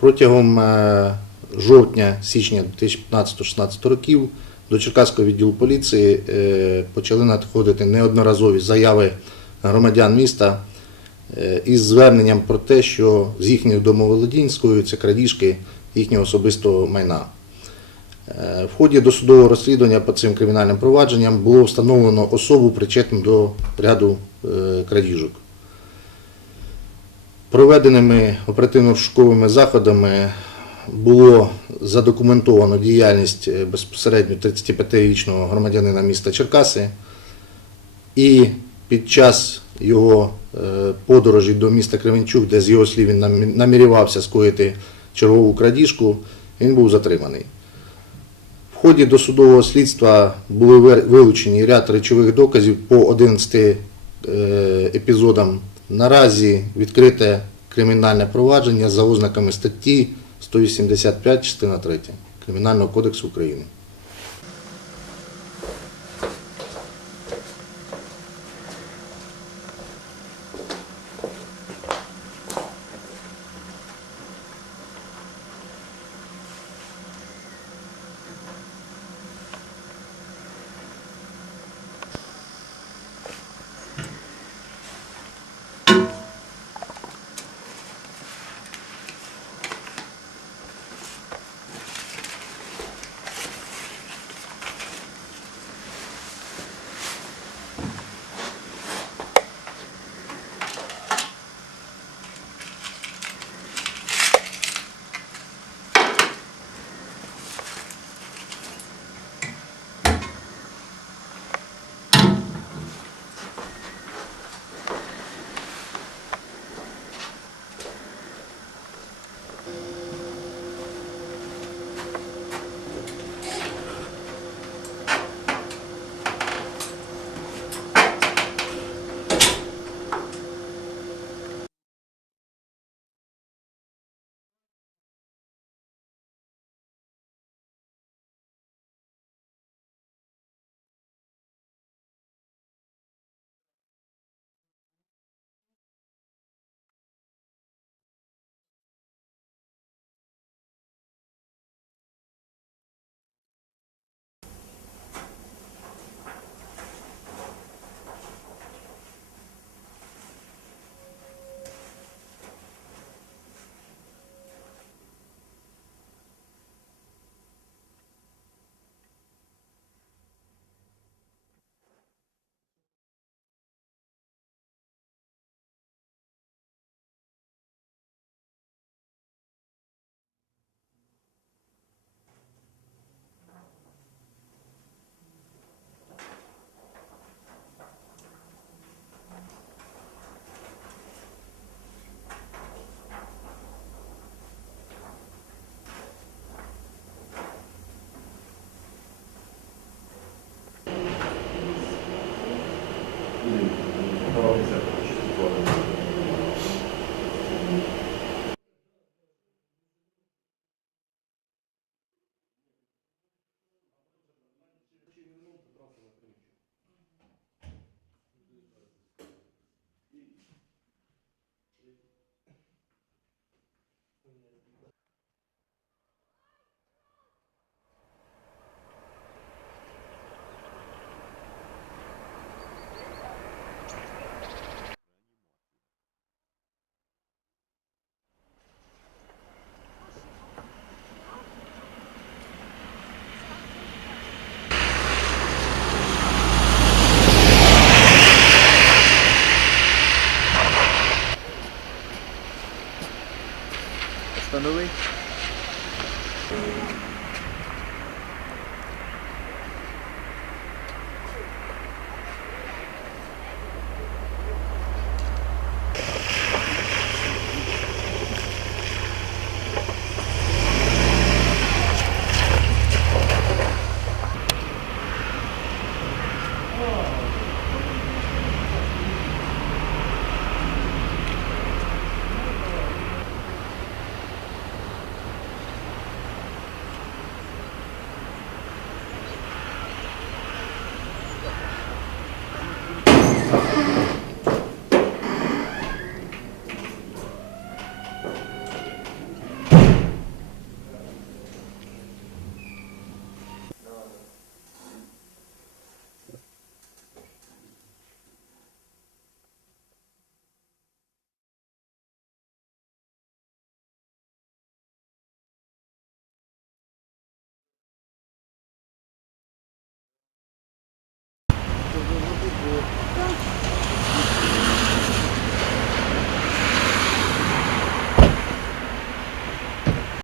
Протягом е, жовтня-січня 2015-16 років до Черкаського відділу поліції е, почали надходити неодноразові заяви громадян міста е, із зверненням про те, що з їхніх домоволодінь скоюються крадіжки їхнього особистого майна. В ході досудового розслідування по цим кримінальним провадженням було встановлено особу причетну до ряду крадіжок. Проведеними оперативно-розшуковими заходами було задокументовано діяльність е, безпосередньо 35-річного громадянина міста Черкаси, і під час його е, подорожі до міста Кременчук, де з його слів він намі- намірювався скоїти чергову крадіжку, він був затриманий. В ході досудового слідства були вилучені ряд речових доказів по 11 е, епізодам. Наразі відкрите кримінальне провадження за ознаками статті 185 частина 3 Кримінального кодексу України.